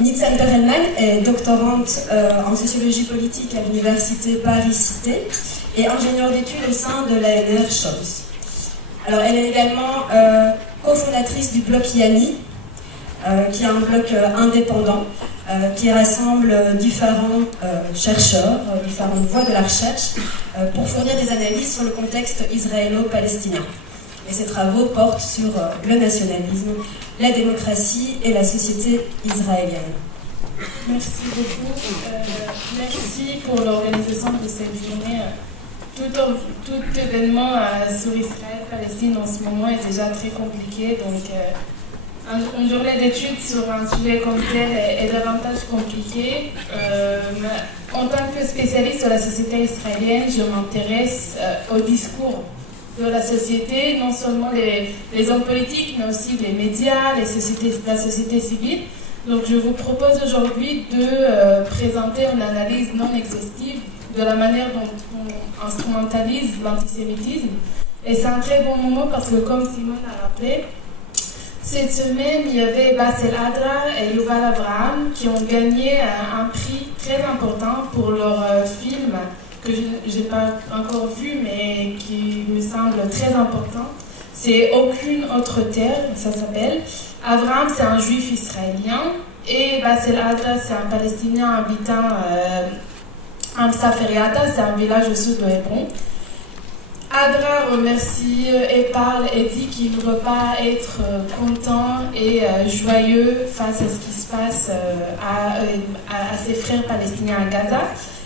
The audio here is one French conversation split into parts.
Nitzan Perelman est doctorante en sociologie politique à l'université Paris-Cité et ingénieure d'études au sein de l'ANR Choms. Alors, elle est également cofondatrice du bloc Yanni, qui est un bloc indépendant qui rassemble différents chercheurs, différentes voies de la recherche pour fournir des analyses sur le contexte israélo-palestinien. Et ces travaux portent sur le nationalisme, la démocratie et la société israélienne. Merci beaucoup. Merci pour l'organisation de cette journée. Tout événement sur Israël-Palestine en ce moment est déjà très compliqué. Donc, une journée d'études sur un sujet comme tel est davantage compliqué. En tant que spécialiste de la société israélienne, je m'intéresse au discours de la société, non seulement les hommes politiques, mais aussi les médias, la société civile. Donc je vous propose aujourd'hui de présenter une analyse non exhaustive de la manière dont on instrumentalise l'antisémitisme. Et c'est un très bon moment parce que, comme Simone a rappelé, cette semaine, il y avait Bassel Adra et Yuval Abraham qui ont gagné un prix très important pour leur film que je n'ai pas encore vu, mais qui me semble très important. C'est Aucune autre terre, ça s'appelle. Abraham, c'est un juif israélien, et Bassel Adra, c'est un palestinien habitant Amsaferiata, c'est un village au sud de Hébron. Adra remercie et parle et dit qu'il ne veut pas être content et joyeux face à ce qui se passe à ses frères palestiniens à Gaza.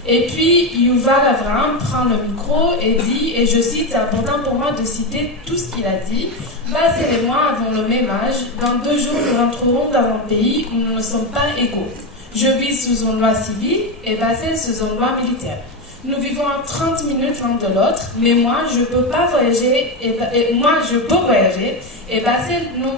Et puis Yuval Abraham prend le micro et dit, et je cite, c'est important pour moi de citer tout ce qu'il a dit: Bassel et moi avons le même âge, dans 2 jours nous rentrerons dans un pays où nous ne sommes pas égaux. Je vis sous une loi civile et Bassel sous une loi militaire. Nous vivons à 30 minutes l'un de l'autre, mais moi je peux pas voyager, et moi je peux voyager, et Bassel non.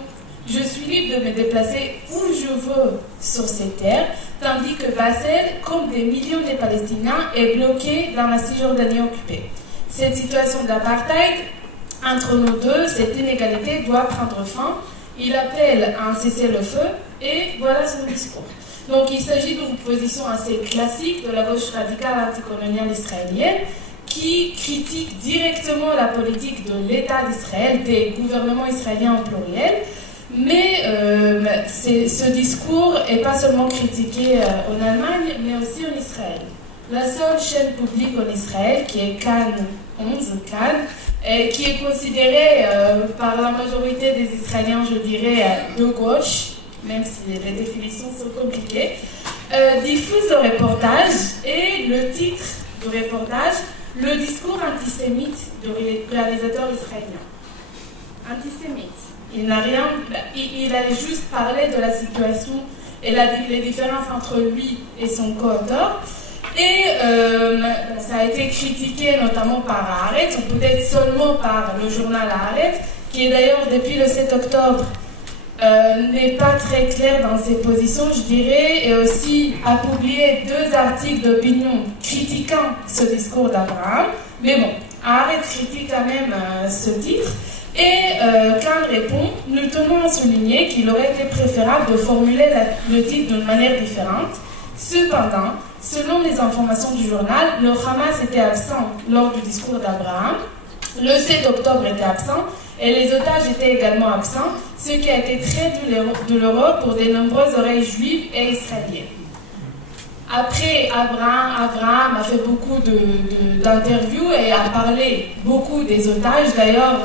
Je suis libre de me déplacer où je veux sur ces terres, tandis que Bassel, comme des millions de Palestiniens, est bloqué dans la Cisjordanie occupée. Cette situation d'apartheid entre nous deux, cette inégalité doit prendre fin. Il appelle à un cessez-le-feu et voilà son discours. Donc il s'agit d'une position assez classique de la gauche radicale anticoloniale israélienne qui critique directement la politique de l'État d'Israël, des gouvernements israéliens au pluriel. Mais ce discours n'est pas seulement critiqué en Allemagne, mais aussi en Israël. La seule chaîne publique en Israël, qui est Cannes 11, Cannes, qui est considérée par la majorité des Israéliens, je dirais, de gauche, même si les définitions sont compliquées, diffuse le reportage, et le titre du reportage, le discours antisémite du réalisateur israélien. Antisémite. Il n'a rien, il a juste parlé de la situation et les différences entre lui et son co-auteur. Et ça a été critiqué notamment par Haaretz, ou peut-être seulement par le journal Haaretz, qui est d'ailleurs depuis le 7 octobre n'est pas très clair dans ses positions, je dirais, et aussi a publié 2 articles d'opinion critiquant ce discours d'Abraham. Mais bon, Haaretz critique quand même ce titre. Et Kahn répond: nous tenons à souligner qu'il aurait été préférable de formuler le titre d'une manière différente. Cependant, selon les informations du journal, le Hamas était absent lors du discours d'Abraham, le 7 octobre était absent, et les otages étaient également absents, ce qui a été très douloureux pour de nombreuses oreilles juives et israéliennes. Après, Abraham a fait beaucoup d'interviews et a parlé beaucoup des otages. D'ailleurs,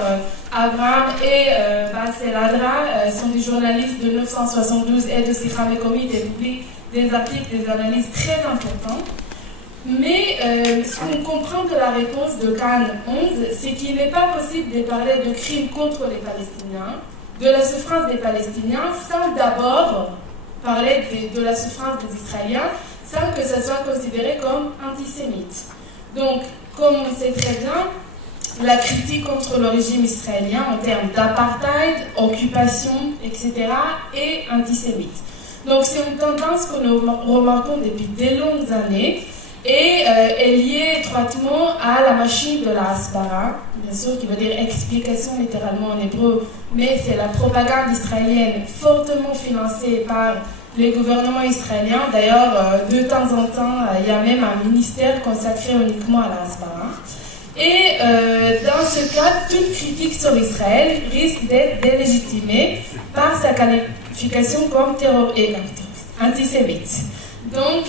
Abraham et Bassel Adra sont des journalistes de 972 et de Sikha Mekomit et publient des articles, des analyses très importantes. Mais ce qu'on comprend de la réponse de Cannes 11, c'est qu'il n'est pas possible de parler de crimes contre les Palestiniens, de la souffrance des Palestiniens, sans d'abord parler de la souffrance des Israéliens, sans que ça soit considéré comme antisémite. Donc, comme on sait très bien, la critique contre le régime israélien en termes d'apartheid, occupation, etc. est antisémite. Donc, c'est une tendance que nous remarquons depuis des longues années et est liée étroitement à la machine de la Hasbara, bien sûr, qui veut dire explication littéralement en hébreu, mais c'est la propagande israélienne fortement financée par les gouvernements israéliens. D'ailleurs, de temps en temps, il y a même un ministère consacré uniquement à la Hasbara. Et dans ce cas, toute critique sur Israël risque d'être délégitimée par sa qualification comme antisémite. Donc,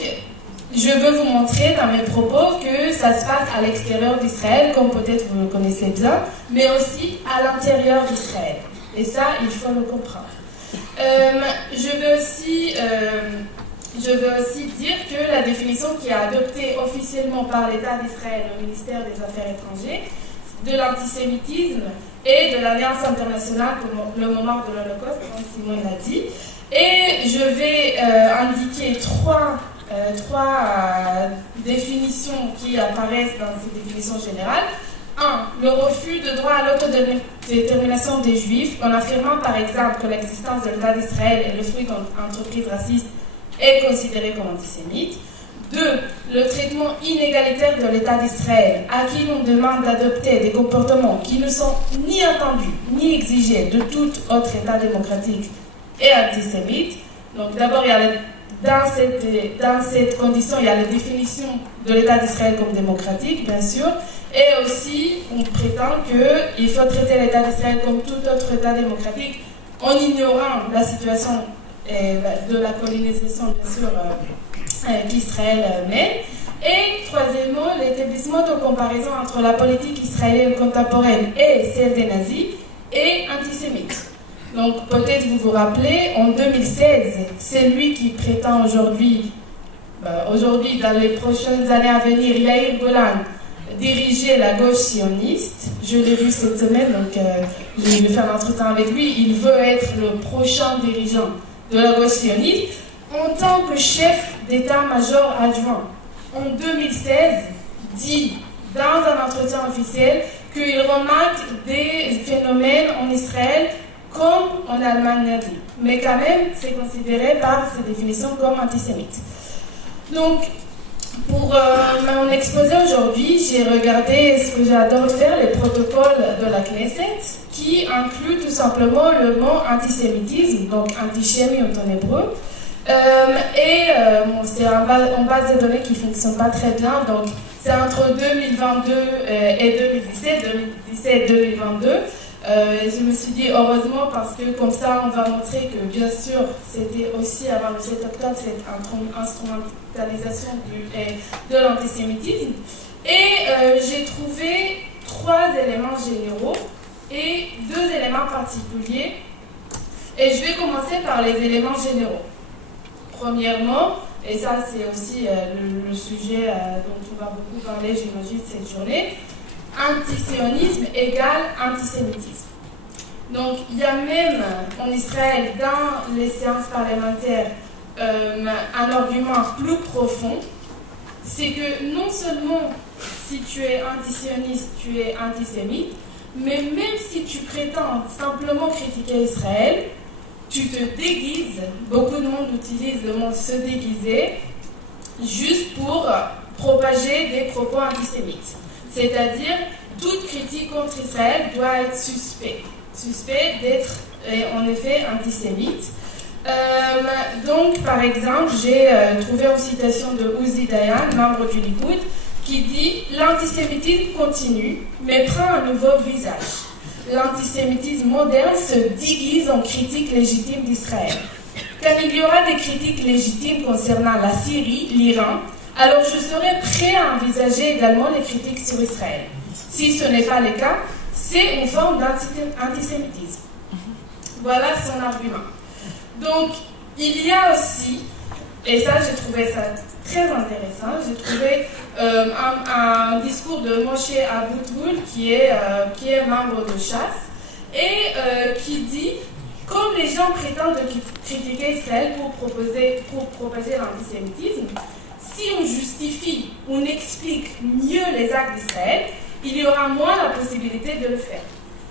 je veux vous montrer dans mes propos que ça se passe à l'extérieur d'Israël, comme peut-être vous le connaissez bien, mais aussi à l'intérieur d'Israël. Et ça, il faut le comprendre. Je veux aussi dire que la définition qui est adoptée officiellement par l'État d'Israël, le ministère des Affaires étrangères, de l'antisémitisme et de l'Alliance internationale pour le moment de l'Holocauste, comme Simon l'a dit. Et je vais indiquer trois définitions qui apparaissent dans ces définitions générales. 1. Le refus de droit à l'autodétermination des Juifs, en affirmant par exemple que l'existence de l'État d'Israël est le fruit d'entreprises racistes est considéré comme antisémite. 2. Le traitement inégalitaire de l'État d'Israël, à qui l'on demande d'adopter des comportements qui ne sont ni entendus ni exigés de tout autre État démocratique et antisémite. Donc d'abord, dans cette condition, il y a la définition de l'État d'Israël comme démocratique, bien sûr, et aussi on prétend qu'il faut traiter l'État d'Israël comme tout autre État démocratique en ignorant la situation de la colonisation, bien sûr, qu'Israël mène. Et troisièmement, l'établissement de comparaison entre la politique israélienne contemporaine et celle des nazis est antisémite. Donc peut-être vous vous rappelez, en 2016, c'est lui qui prétend aujourd'hui, dans les prochaines années à venir, Yair Golan, diriger la gauche sioniste. Je l'ai vu cette semaine, donc je vais faire un entretien avec lui. Il veut être le prochain dirigeant de la gauche sioniste en tant que chef d'état-major adjoint. En 2016, dit dans un entretien officiel qu'il remarque des phénomènes en Israël comme en Allemagne nazie. Mais quand même, c'est considéré par ces définitions comme antisémite. Donc, pour mon exposé aujourd'hui, j'ai regardé ce que j'adore faire, les protocoles de la Knesset, qui incluent tout simplement le mot antisémitisme, donc antisémite en hébreu. C'est en base de données qui ne fonctionne pas très bien, donc c'est entre 2022 et 2017-2022. Je me suis dit heureusement parce que comme ça on va montrer que bien sûr c'était aussi avant le 7 octobre cette instrumentalisation de l'antisémitisme. Et j'ai trouvé 3 éléments généraux et 2 éléments particuliers. Et je vais commencer par les éléments généraux. Premièrement, et ça c'est aussi le sujet dont on va beaucoup parler, j'imagine, cette journée, antisionisme égale antisémitisme. Donc il y a même en Israël, dans les séances parlementaires, un argument plus profond, c'est que non seulement si tu es antisioniste, tu es antisémite, mais même si tu prétends simplement critiquer Israël, tu te déguises, beaucoup de monde utilise le mot se déguiser, juste pour propager des propos antisémites. C'est-à-dire, toute critique contre Israël doit être suspect d'être en effet antisémite. Donc, par exemple, j'ai trouvé une citation de Uzi Dayan, membre du Likoud, qui dit « L'antisémitisme continue, mais prend un nouveau visage. L'antisémitisme moderne se déguise en critique légitime d'Israël. Quand il y aura des critiques légitimes concernant la Syrie, l'Iran, alors je serai prêt à envisager également les critiques sur Israël. Si ce n'est pas le cas, c'est une forme d'antisémitisme. » Voilà son argument. Donc, il y a aussi, et ça j'ai trouvé ça très intéressant, j'ai trouvé un discours de Moshe Abutbul qui est membre de Chasse et qui dit, comme les gens prétendent critiquer Israël pour propager l'antisémitisme, si on justifie, on explique mieux les actes d'Israël, il y aura moins la possibilité de le faire.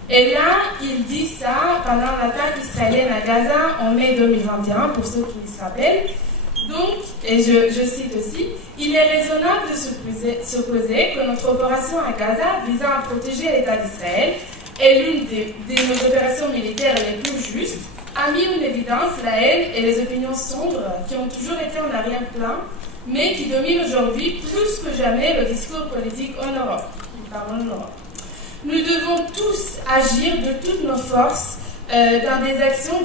Et là, il dit ça pendant l'attaque israélienne à Gaza en mai 2021, pour ceux qui se rappellent. Donc, et je cite aussi, il est raisonnable de supposer que notre opération à Gaza visant à protéger l'État d'Israël est l'une de nos opérations militaires les plus justes, a mis en évidence la haine et les opinions sombres qui ont toujours été en arrière-plan, mais qui dominent aujourd'hui plus que jamais le discours politique en Europe. Nous devons tous agir de toutes nos forces dans des actions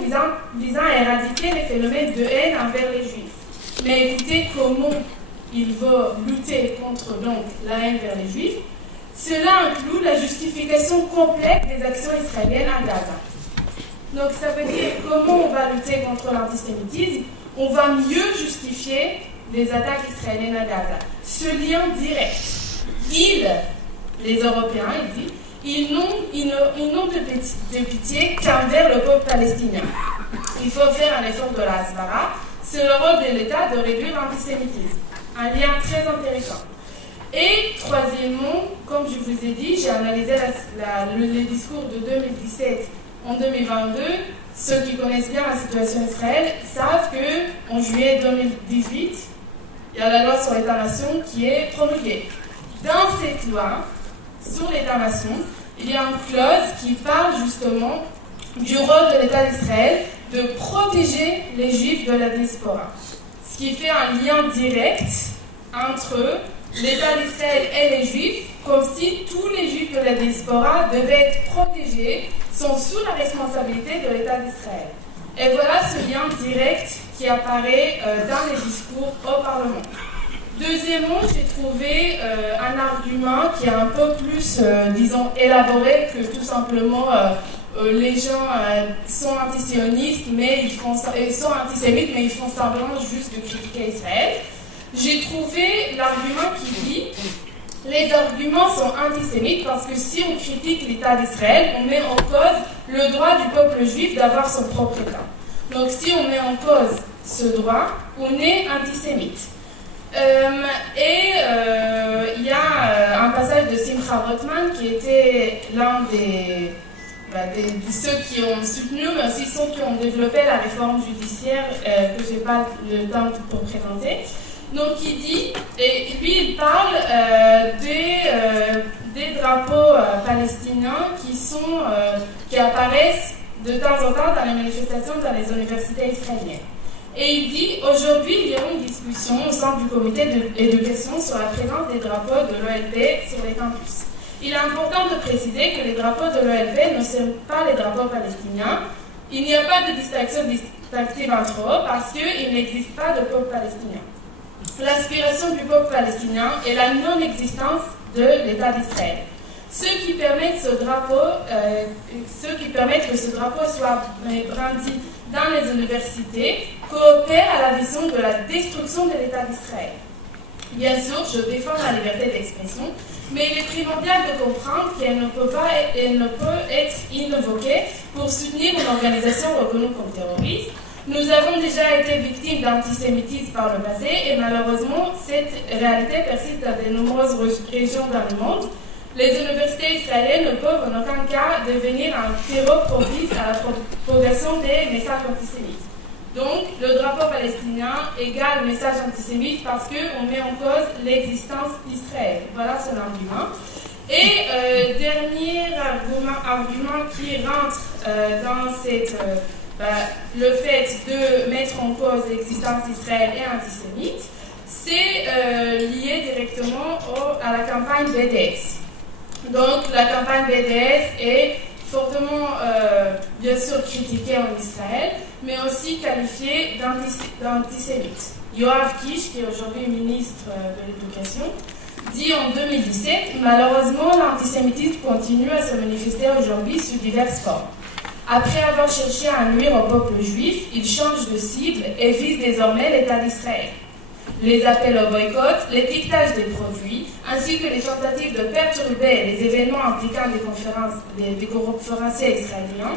visant à éradiquer les phénomènes de haine envers les Juifs. Mais écoutez comment il va lutter contre donc, la haine vers les Juifs. Cela inclut la justification complète des actions israéliennes à Gaza. Donc ça veut dire comment on va lutter contre l'antisémitisme, on va mieux justifier les attaques israéliennes à Gaza. Ce lien direct, les Européens, ils n'ont de pitié qu'envers le peuple palestinien. Il faut faire un effort de la Hasbara. C'est le rôle de l'État de réduire l'antisémitisme. Un lien très intéressant. Et troisièmement, comme je vous ai dit, j'ai analysé les discours de 2017 en 2022. Ceux qui connaissent bien la situation d'Israël savent qu'en juillet 2018, il y a la loi sur l'État-nation qui est promulguée. Dans cette loi sur l'État-nation, il y a une clause qui parle justement du rôle de l'État d'Israël de protéger les Juifs de la diaspora. Ce qui fait un lien direct entre l'État d'Israël et les Juifs, comme si tous les Juifs de la diaspora devaient être protégés, sont sous la responsabilité de l'État d'Israël. Et voilà ce lien direct qui apparaît dans les discours au Parlement. Deuxièmement, j'ai trouvé un argument qui est un peu plus, disons, élaboré que tout simplement les gens sont antisionistes, mais ils sont antisémites, mais ils font semblant juste de critiquer Israël. J'ai trouvé l'argument qui dit les arguments sont antisémites parce que si on critique l'État d'Israël, on met en cause le droit du peuple juif d'avoir son propre État. Donc si on met en cause ce droit, on est antisémite. Il y a un passage de Simcha Rotman qui était l'un de ceux qui ont soutenu, mais aussi ceux qui ont développé la réforme judiciaire que je n'ai pas le temps pour présenter. Donc il dit, et lui il parle des drapeaux palestiniens qui apparaissent de temps en temps dans les manifestations dans les universités israéliennes. Et il dit, aujourd'hui, il y a une discussion au sein du comité d'éducation sur la présence des drapeaux de l'OLP sur les campus. Il est important de préciser que les drapeaux de l'OLP ne sont pas les drapeaux palestiniens. Il n'y a pas de distinction distinctive entre eux parce qu'il n'existe pas de peuple palestinien. L'aspiration du peuple palestinien est la non-existence de l'État d'Israël. Ce qui permet que ce drapeau soit brandi dans les universités coopère à la vision de la destruction de l'État d'Israël. Bien sûr, je défends la liberté d'expression, mais il est primordial de comprendre qu'elle ne peut être invoquée pour soutenir une organisation reconnue comme terroriste. Nous avons déjà été victimes d'antisémitisme par le passé et malheureusement, cette réalité persiste dans de nombreuses régions dans le monde. Les universités israéliennes ne peuvent en aucun cas devenir un terreau propice à la propagation des messages antisémites. Donc, le drapeau palestinien égale message antisémite parce qu'on met en cause l'existence d'Israël. Voilà son argument. Et dernier argument qui rentre dans cette... le fait de mettre en cause l'existence d'Israël et antisémite, c'est lié directement à la campagne BDS. Donc la campagne BDS est fortement, bien sûr, critiquée en Israël, mais aussi qualifiée d'antisémite. Yoav Kish, qui est aujourd'hui ministre de l'Éducation, dit en 2017 « Malheureusement, l'antisémitisme continue à se manifester aujourd'hui sous diverses formes. Après avoir cherché à nuire au peuple juif, il change de cible et vise désormais l'État d'Israël. Les appels au boycott, l'étiquetage des produits, ainsi que les tentatives de perturber les événements impliquant des conférenciers israéliens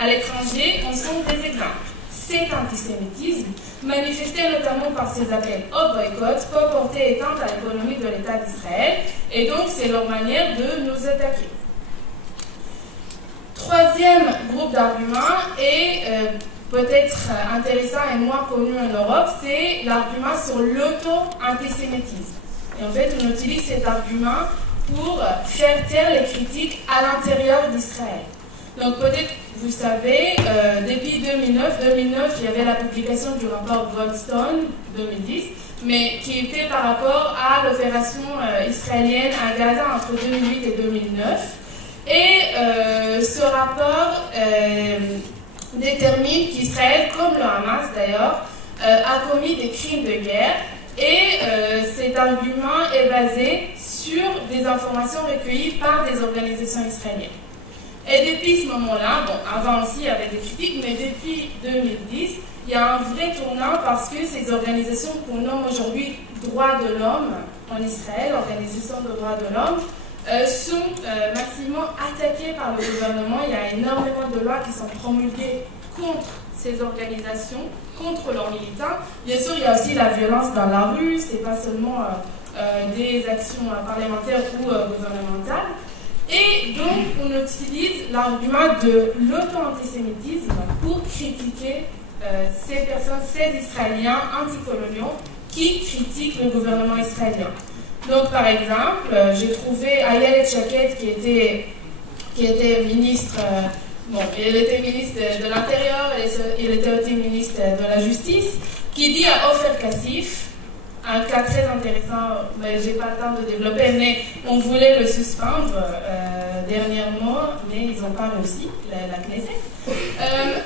à l'étranger en sont des exemples. Cet antisémitisme, manifesté notamment par ces appels au boycott, peut porter éteinte à l'économie de l'État d'Israël, et donc c'est leur manière de nous attaquer. Troisième groupe d'arguments est peut-être intéressant et moins connu en Europe, c'est l'argument sur l'auto-antisémitisme. Et en fait, on utilise cet argument pour faire taire les critiques à l'intérieur d'Israël. Donc peut-être vous savez, depuis 2009, il y avait la publication du rapport Goldstone 2010, mais qui était par rapport à l'opération israélienne à Gaza entre 2008 et 2009. Et ce rapport détermine qu'Israël, comme le Hamas d'ailleurs, a commis des crimes de guerre. Et cet argument est basé sur des informations recueillies par des organisations israéliennes. Et depuis ce moment-là, bon, avant aussi il y avait des critiques, mais depuis 2010, il y a un vrai tournant parce que ces organisations qu'on nomme aujourd'hui droits de l'homme en Israël, organisations de droits de l'homme, sont massivement attaquées par le gouvernement. Il y a énormément de lois qui sont promulguées contre ces organisations, contre leurs militants. Bien sûr, il y a aussi la violence dans la rue, c'est pas seulement des actions parlementaires ou gouvernementales. Et donc, on utilise l'argument de l'auto-antisémitisme pour critiquer ces personnes, ces Israéliens anticoloniaux qui critiquent le gouvernement israélien. Donc, par exemple, j'ai trouvé Ayelet Shaked qui était ministre, elle était ministre de l'Intérieur, il était aussi ministre de la Justice, qui dit à Ofer Kassif, un cas très intéressant, mais je n'ai pas le temps de développer, mais on voulait le suspendre dernièrement, mais ils ont pas réussi, la Knesset.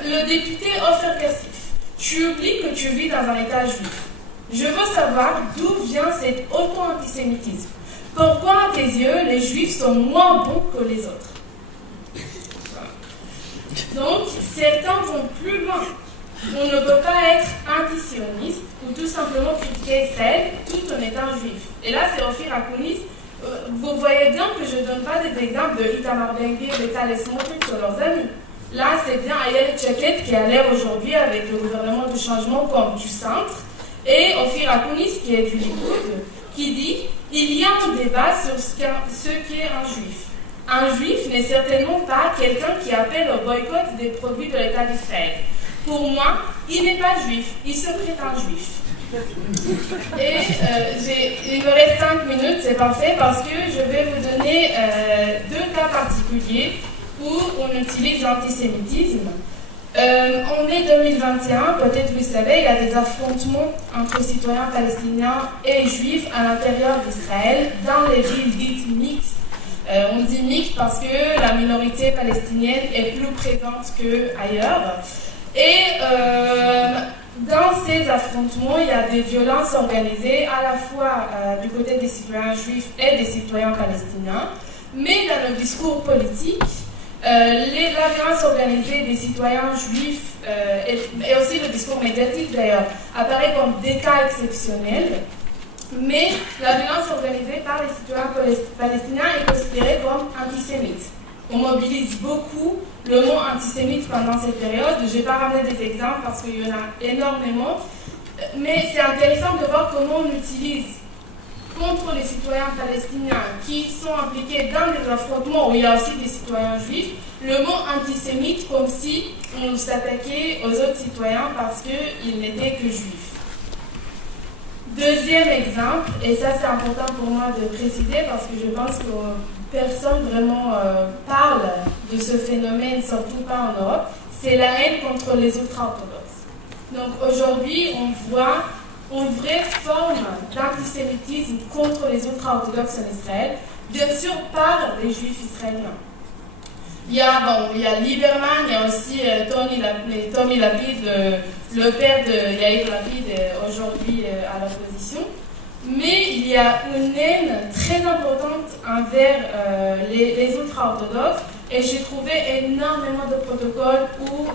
Le député Ofer Kassif, tu oublies que tu vis dans un État juif. Je veux savoir d'où vient cet auto-antisémitisme. Pourquoi, à tes yeux, les juifs sont moins bons que les autres? Donc, certains vont plus loin. On ne peut pas être antisioniste ou tout simplement critiquer Israël tout en étant juif. Et là, c'est Ophir Akounès. Vous voyez bien que je ne donne pas des exemples de Itamar Ben-Gvir, Bezalel Smotrich sur leurs amis. Là, c'est bien Ayelet Shaked qui a l'air aujourd'hui avec le gouvernement du changement comme du centre. Et Ophir Akounès, qui est du Likoud, qui dit « Il y a un débat sur ce qu'est un juif. Un juif n'est certainement pas quelqu'un qui appelle au boycott des produits de l'État d'Israël. Pour moi, il n'est pas juif, il se prétend juif. » Et il me reste 5 minutes, c'est parfait, parce que je vais vous donner 2 cas particuliers où on utilise l'antisémitisme. En mai 2021, peut-être vous savez, il y a des affrontements entre citoyens palestiniens et juifs à l'intérieur d'Israël, dans les villes dites mixtes. On dit mixte parce que la minorité palestinienne est plus présente qu'ailleurs. Et dans ces affrontements, il y a des violences organisées à la fois du côté des citoyens juifs et des citoyens palestiniens. Mais dans le discours politique, la violence organisée des citoyens juifs et aussi le discours médiatique d'ailleurs apparaît comme des cas exceptionnels. Mais la violence organisée par les citoyens palestiniens est considérée comme antisémite. On mobilise beaucoup le mot antisémite pendant cette période. Je ne vais pas ramener des exemples parce qu'il y en a énormément. Mais c'est intéressant de voir comment on utilise contre les citoyens palestiniens qui sont impliqués dans des affrontements où il y a aussi des citoyens juifs, le mot antisémite comme si on s'attaquait aux autres citoyens parce qu'ils n'étaient que juifs. Deuxième exemple, et ça c'est important pour moi de préciser parce que je pense que personne vraiment parle de ce phénomène, surtout pas en Europe, c'est la haine contre les ultra-orthodoxes. Donc aujourd'hui, on voit une vraie forme d'antisémitisme contre les ultra-orthodoxes en Israël, bien sûr par les juifs israéliens. Il y a Lieberman, il y a aussi Tommy Lapid, le père de Yair Lapid, aujourd'hui à l'opposition. Mais il y a une haine très importante envers les ultra-orthodoxes et j'ai trouvé énormément de protocoles où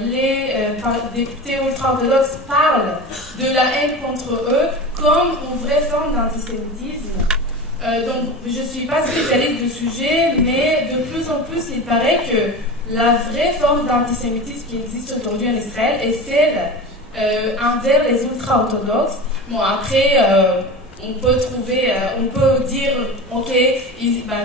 les députés ultra-orthodoxes parlent de la haine contre eux comme une vraie forme d'antisémitisme. Donc je ne suis pas spécialiste du sujet, mais de plus en plus il paraît que la vraie forme d'antisémitisme qui existe aujourd'hui en Israël est celle envers les ultra-orthodoxes. Bon, après, on peut dire, ok,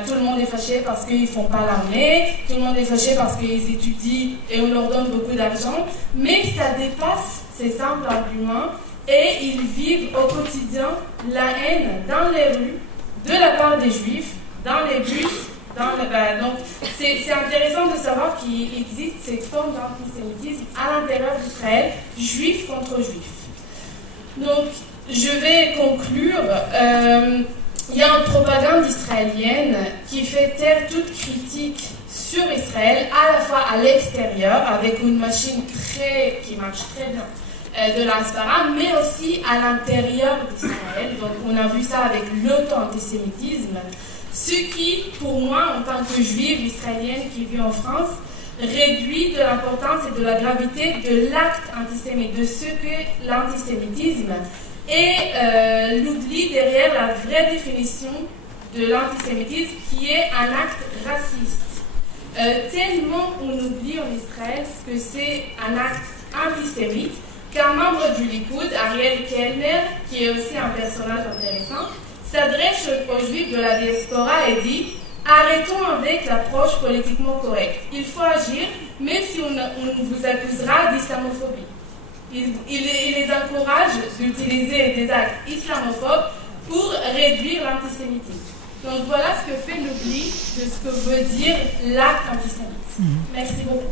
tout le monde est fâché parce qu'ils ne font pas l'armée, tout le monde est fâché parce qu'ils étudient et on leur donne beaucoup d'argent, mais ça dépasse ces simples arguments et ils vivent au quotidien la haine dans les rues, de la part des juifs, dans les bus, Donc, c'est intéressant de savoir qu'il existe cette forme d'antisémitisme à l'intérieur d'Israël, juif contre juif. Donc, je vais conclure. Il y a une propagande israélienne qui fait taire toute critique sur Israël, à la fois à l'extérieur, avec une machine qui marche très bien, de l'Asbara, mais aussi à l'intérieur d'Israël. Donc on a vu ça avec l'auto-antisémitisme, ce qui, pour moi, en tant que juive israélienne qui vit en France, réduit de l'importance et de la gravité de l'acte antisémite, de ce que l'antisémitisme, et l'oubli derrière la vraie définition de l'antisémitisme qui est un acte raciste. Tellement on oublie en Israël que c'est un acte antisémite qu'un membre du Likoud, Ariel Kellner, qui est aussi un personnage intéressant, s'adresse aux juifs de la diaspora et dit « Arrêtons avec l'approche politiquement correcte. Il faut agir, même si on vous accusera d'islamophobie. » Il les encourage d'utiliser des actes islamophobes pour réduire l'antisémitisme. Donc voilà ce que fait l'oubli de ce que veut dire l'acte antisémite. Merci beaucoup.